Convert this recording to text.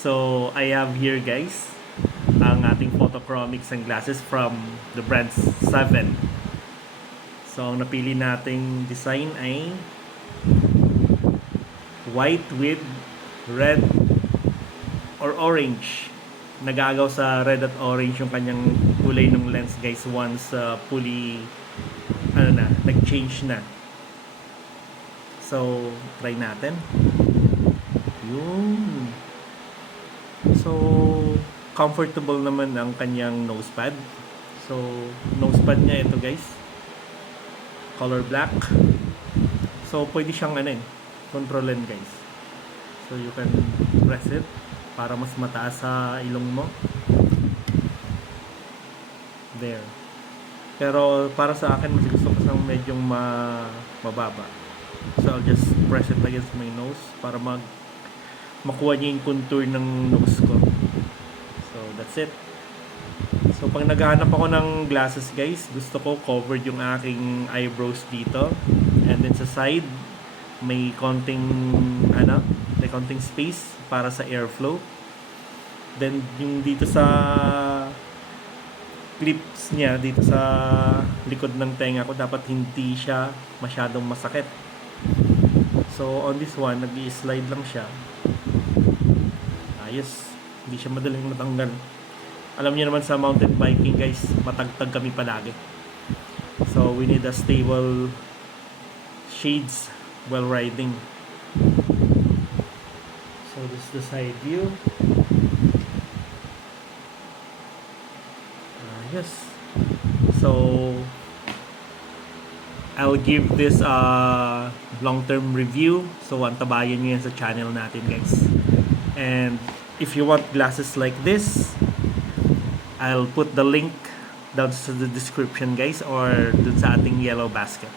So, I have here guys ang ating photochromic sunglasses from the brand 7. So, ang napili nating design ay white with red or orange. Nagagaw sa red at orange yung kanyang kulay ng lens guys once fully nag-change na. So, try natin. Yun. So, comfortable naman ang kanyang nosepad. So, nosepad niya ito guys. Color black. So, pwede siyang kontrolin guys. So, you can press it para mas mataas sa ilong mo. There. Pero para sa akin, mas gusto ko siyang medyo mababa. So, I'll just press it against my nose para makuha niya yung contour ng nose ko. So, that's it. So, pag naghahanap ako ng glasses guys, gusto ko covered yung aking eyebrows dito. And then sa side, may konting space para sa airflow. Then, yung dito sa clips niya, dito sa likod ng tenga ko, dapat hindi siya masyadong masakit. So, on this one, nag-i-slide lang siya. Ayos. Hindi siya madaling matanggal. Alam niyo naman sa mountain biking guys, matagtag kami palagi. So, we need a stable shades while riding. So, this is the side view. Yes. So, I'll give this a long-term review. So, antabayan nyo yan sa channel natin guys. And if you want glasses like this, I'll put the link down sa the description guys or dun sa ating yellow basket.